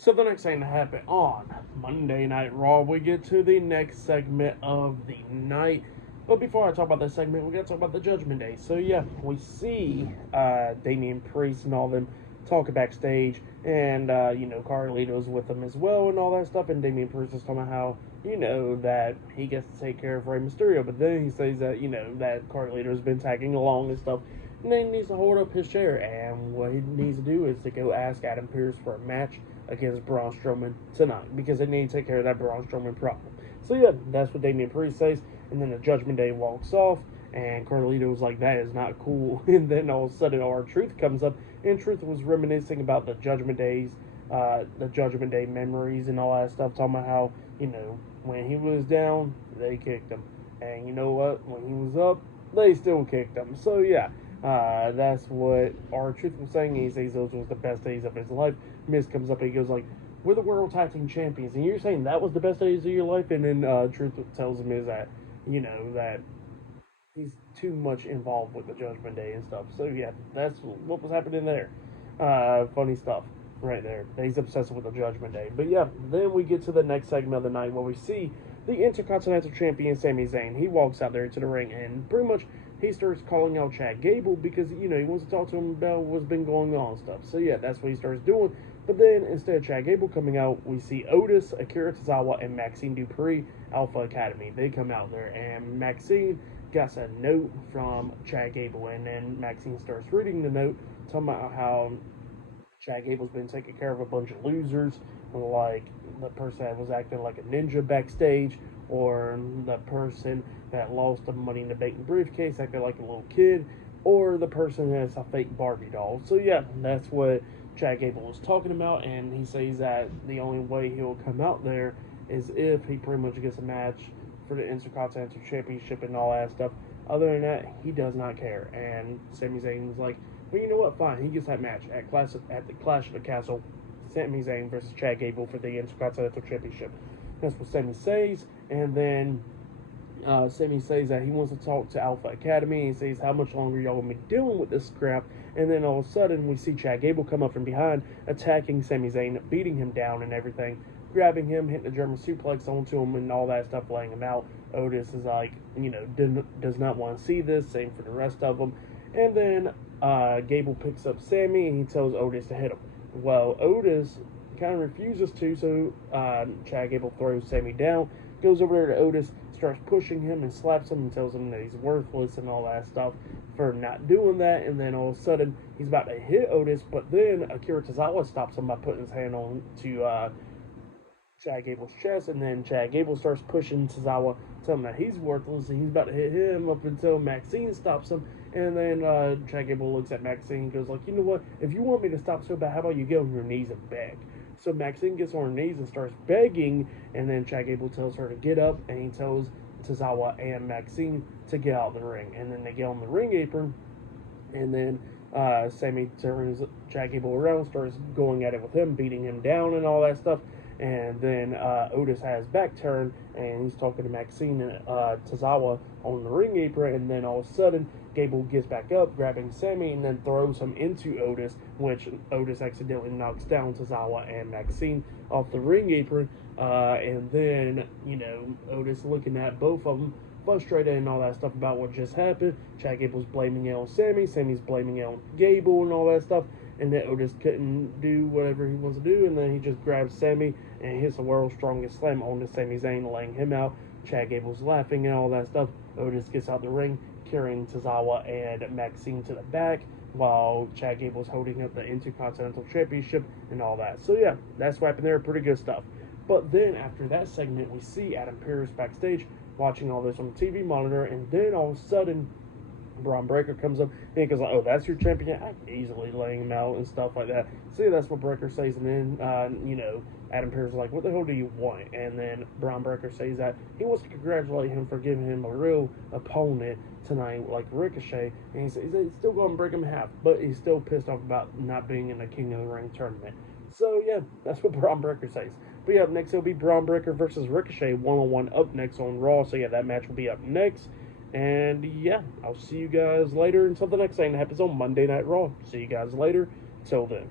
So the next thing to happen on Monday Night Raw, we get to the next segment of the night. But before I talk about that segment, we got to talk about the Judgment Day. So yeah, we see Damian Priest and all them talking backstage, and Carlito's with them as well and all that stuff. And Damian Priest is talking about how that he gets to take care of Rey Mysterio, but then he says that that Carlito's been tagging along and stuff. And then he needs to hold up his chair, and what he needs to do is to go ask Adam Pearce for a match against Braun Strowman tonight, because they need to take care of that Braun Strowman problem. So yeah, that's what Damian Priest says, and then the Judgment Day walks off, and Carlito's like, that is not cool. And then all of a sudden R-Truth comes up, and Truth was reminiscing about the Judgment Day memories and all that stuff, talking about how, when he was down, they kicked him. And you know what? When he was up, they still kicked him. So yeah, that's what R-Truth was saying. He says those was the best days of his life. Miz comes up and he goes like, we're the World Tag Team Champions, and you're saying that was the best days of your life? And then Truth tells him is that, that he's too much involved with the Judgment Day and stuff. So yeah, that's what was happening there. Funny stuff right there. He's obsessed with the Judgment Day. But yeah, then we get to the next segment of the night where we see the Intercontinental Champion Sami Zayn. He walks out there to the ring, and pretty much he starts calling out Chad Gable because, he wants to talk to him about what's been going on and stuff. So yeah, that's what he starts doing. But then, instead of Chad Gable coming out, we see Otis, Akira Tozawa, and Maxine Dupree, Alpha Academy. They come out there, and Maxine gets a note from Chad Gable, and then Maxine starts reading the note, talking about how Chad Gable's been taking care of a bunch of losers, like the person that was acting like a ninja backstage, or the person that lost the Money in the Bank briefcase acting like a little kid, or the person that's a fake Barbie doll. So yeah, that's what Chad Gable was talking about, and he says that the only way he'll come out there is if he pretty much gets a match for the Intercontinental Championship and all that stuff. Other than that, he does not care. And Sami Zayn was like, well, you know what? Fine. He gets that match at the Clash of the Castle. Sami Zayn versus Chad Gable for the Intercontinental Championship. That's what Sami says. And then Sami says that he wants to talk to Alpha Academy. He says, how much longer y'all gonna be dealing with this crap? And then all of a sudden, we see Chad Gable come up from behind, attacking Sami Zayn, beating him down and everything, grabbing him, hitting the German suplex onto him and all that stuff, laying him out. Otis is like, does not want to see this. Same for the rest of them. And then Gable picks up Sami, and he tells Otis to hit him. Well, Otis kind of refuses to, so Chad Gable throws Sami down, goes over there to Otis, starts pushing him and slaps him and tells him that he's worthless and all that stuff for not doing that. And then all of a sudden, he's about to hit Otis, but then Akira Tozawa stops him by putting his hand on to Chad Gable's chest, and then Chad Gable starts pushing Tozawa, telling him that he's worthless, and he's about to hit him up until Maxine stops him. And then Chad Gable looks at Maxine and goes like, you know what, if you want me to stop so bad, how about you get on your knees and beg? So Maxine gets on her knees and starts begging, and then Chad Gable tells her to get up, and he tells Tozawa and Maxine to get out of the ring. And then they get on the ring apron, and then Sami turns Chad Gable around, starts going at it with him, beating him down and all that stuff. And then Otis has back turned, and he's talking to Maxine and Tozawa on the ring apron, and then all of a sudden, Gable gets back up, grabbing Sami, and then throws him into Otis, which Otis accidentally knocks down Tozawa and Maxine off the ring apron, and then, Otis looking at both of them, frustrated and all that stuff about what just happened. Chad Gable's blaming it on Sami, Sami's blaming it on Gable and all that stuff, and then Otis couldn't do whatever he wants to do, and then he just grabs Sami and hits the world's strongest slam onto Sami Zayn, laying him out. Chad Gable's laughing and all that stuff. Otis gets out the ring, carrying Tozawa and Maxine to the back, while Chad Gable's holding up the Intercontinental Championship and all that. So yeah, that's what happened there. Pretty good stuff. But then after that segment, we see Adam Pearce backstage watching all this on the TV monitor, and then all of a sudden, Braun Breaker comes up and he goes like, oh, that's your champion? I can easily laying him out and stuff like that. So yeah, that's what Breaker says. And then, Adam Pearce is like, what the hell do you want? And then Braun Breaker says that he wants to congratulate him for giving him a real opponent tonight, like Ricochet. And he says he's still going to break him in half, but he's still pissed off about not being in the King of the Ring tournament. So yeah, that's what Braun Breaker says. But yeah, up next it'll be Braun Breaker versus Ricochet, 1-on-1 up next on Raw. So yeah, that match will be up next. And yeah, I'll see you guys later until the next thing that happens on Monday Night Raw. See you guys later. Till then.